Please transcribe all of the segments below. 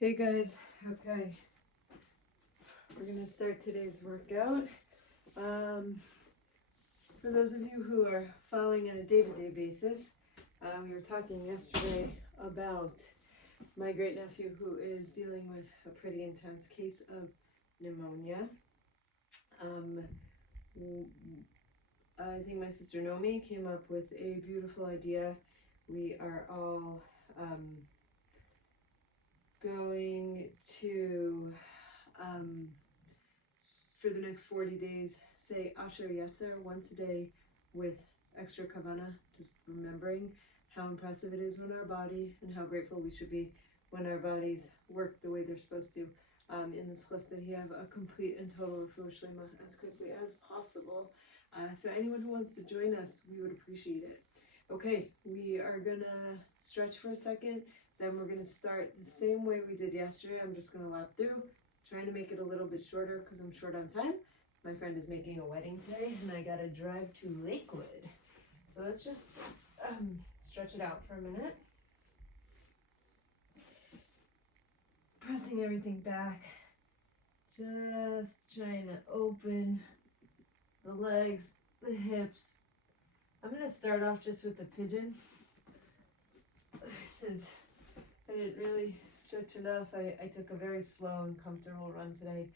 Hey guys, okay, we're gonna start today's workout. For those of you who are following on a day-to-day basis, we were talking yesterday about my great nephew who is dealing with a pretty intense case of pneumonia. I think my sister Nomi came up with a beautiful idea. We are all going to for the next 40 days say Asher Yetzer once a day with extra kavana, just remembering how impressive it is when our body, and how grateful we should be when our bodies work the way they're supposed to. In this list that he have a complete and total refuah shlema as quickly as possible. So anyone who wants to join us, we would appreciate it. Okay, we are gonna stretch for a second, then we're gonna start the same way we did yesterday. I'm just gonna lap through, trying to make it a little bit shorter because I'm short on time. My friend is making a wedding today and I gotta drive to Lakewood. So let's just stretch it out for a minute. Pressing everything back, just trying to open the legs, the hips. I'm gonna start off just with the pigeon since I didn't really stretch enough. I took a very slow and comfortable run today.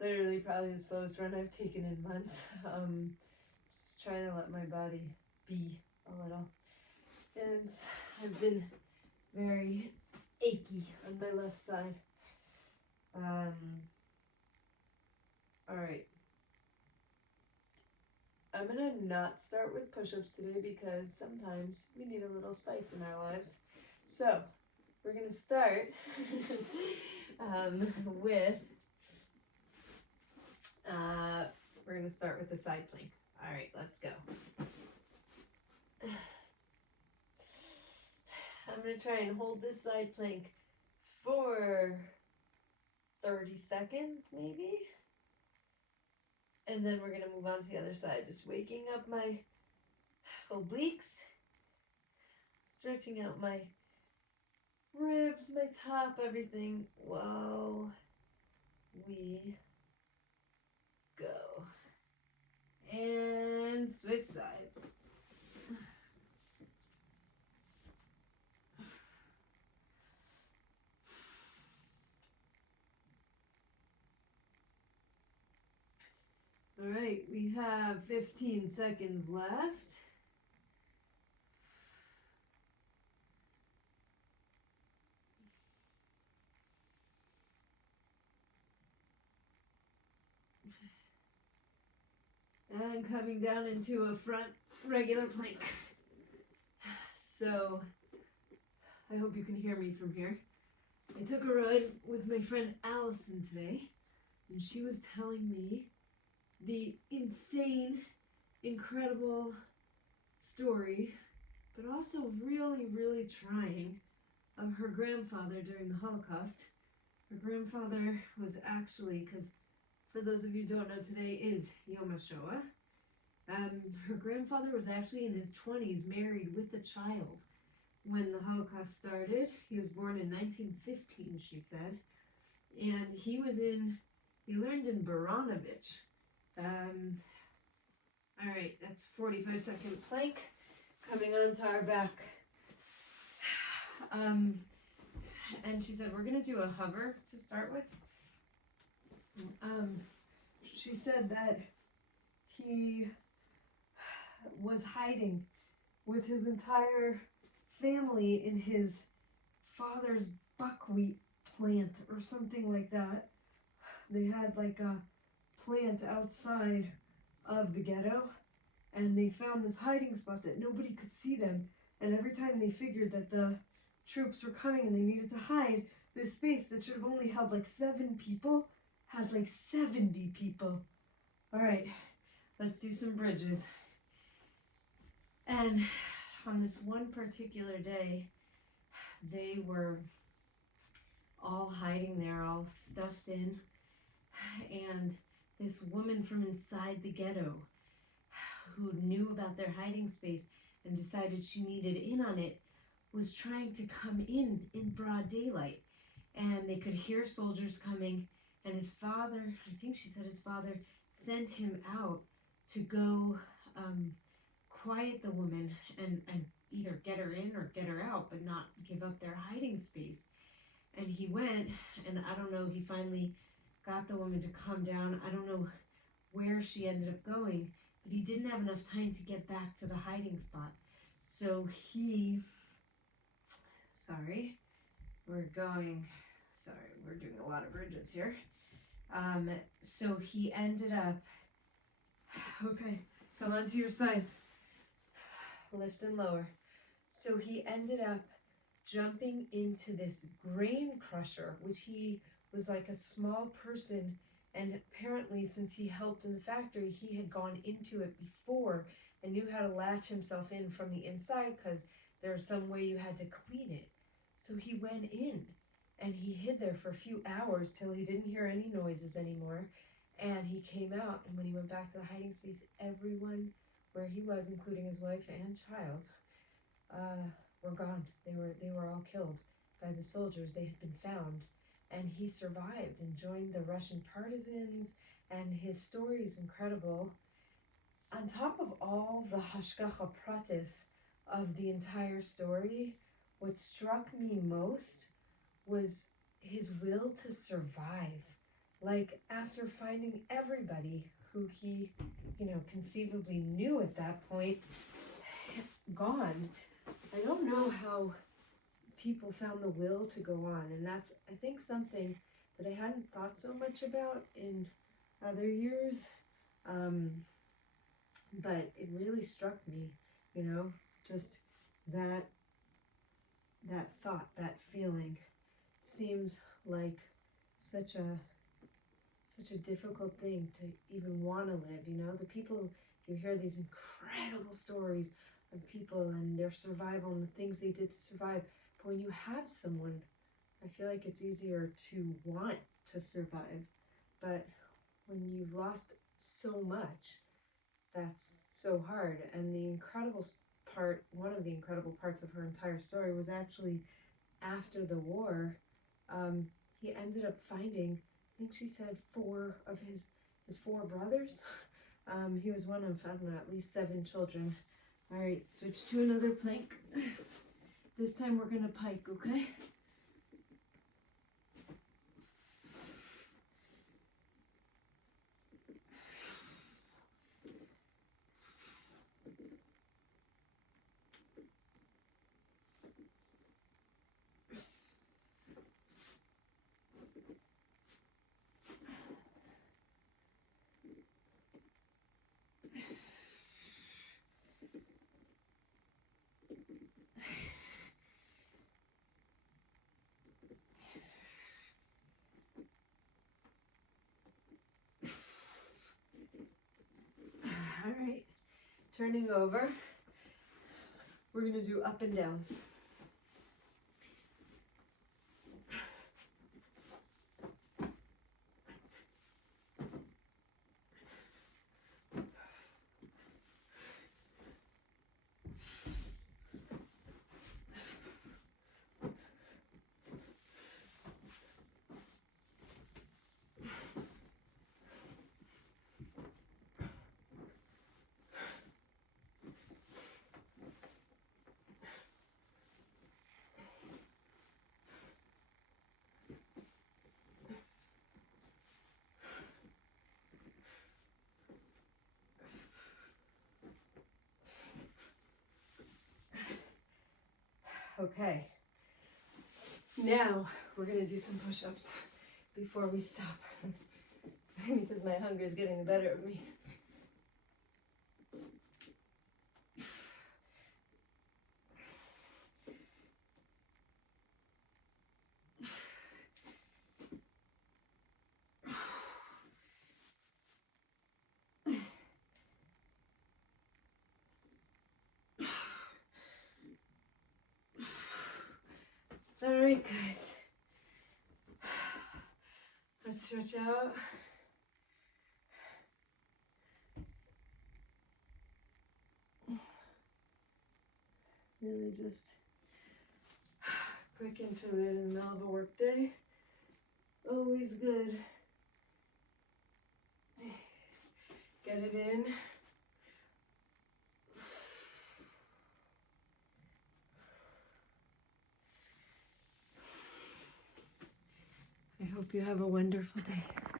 Literally probably the slowest run I've taken in months. Just trying to let my body be a little. And I've been very achy on my left side. All right. I'm gonna not start with push-ups today because sometimes we need a little spice in our lives. So we're gonna start with the side plank. All right, let's go. I'm gonna try and hold this side plank for 30 seconds maybe. And then we're gonna move on to the other side, just waking up my obliques, stretching out my ribs, my top, everything while we go. And switch sides. All right, we have 15 seconds left. And coming down into a front regular plank. So, I hope you can hear me from here. I took a ride with my friend Allison today, and she was telling me the insane, incredible story, but also really, really trying, of her grandfather during the Holocaust. Her grandfather was actually, because for those of you who don't know, today is Yom HaShoah. Her grandfather was actually in his 20s, married with a child when the Holocaust started. He was born in 1915, she said. And he learned in Baranovich. All right, that's 45-second plank. Coming onto our back. And she said, we're gonna do a hover to start with. She said that he was hiding with his entire family in his father's buckwheat plant or something like that. They had like a plant outside of the ghetto, and they found this hiding spot that nobody could see them. And every time they figured that the troops were coming and they needed to hide, this space that should have only held like 7 people had like 70 people. All right, let's do some bridges. And on this one particular day, they were all hiding there, all stuffed in. And this woman from inside the ghetto who knew about their hiding space and decided she needed in on it was trying to come in broad daylight. And and they could hear soldiers coming, and his father, I think she said his father, sent him out to go quiet the woman and either get her in or get her out, but not give up their hiding space. And he went, and I don't know, he finally got the woman to calm down. I don't know where she ended up going, but he didn't have enough time to get back to the hiding spot. So he, we're doing a lot of bridges here. So he ended up, okay, come on to your sides, lift and lower. So he ended up jumping into this grain crusher, which he was like a small person, and apparently since he helped in the factory, he had gone into it before and knew how to latch himself in from the inside, because there was some way you had to clean it. So he went in and he hid there for a few hours till he didn't hear any noises anymore, and he came out, and when he went back to the hiding space, everyone where he was, including his wife and child, were gone. They were all killed by the soldiers. They had been found, and he survived and joined the Russian partisans, and his story is incredible. On top of all the hashgacha pratis of the entire story, what struck me most was his will to survive. Like, after finding everybody who he, conceivably knew at that point gone, I don't know how people found the will to go on. And that's, I think, something that I hadn't thought so much about in other years. But it really struck me, just that thought, that feeling seems like such a difficult thing to even want to live. The people, you hear these incredible stories of people and their survival and the things they did to survive. But when you have someone, I feel like it's easier to want to survive. But when you've lost so much, that's so hard. And the incredible part, one of the incredible parts of her entire story was actually after the war, he ended up finding, I think she said, 4 of his 4 brothers. He was one of, I don't know, at least 7 children. All right, switch to another plank. This time we're gonna pike, okay? All right, turning over, we're gonna do up and downs. Okay, now we're gonna do some push-ups before we stop because my hunger is getting the better of me. All right, guys, let's stretch out. Really just quick interlude in the middle of a work day. Get it in. I hope you have a wonderful day.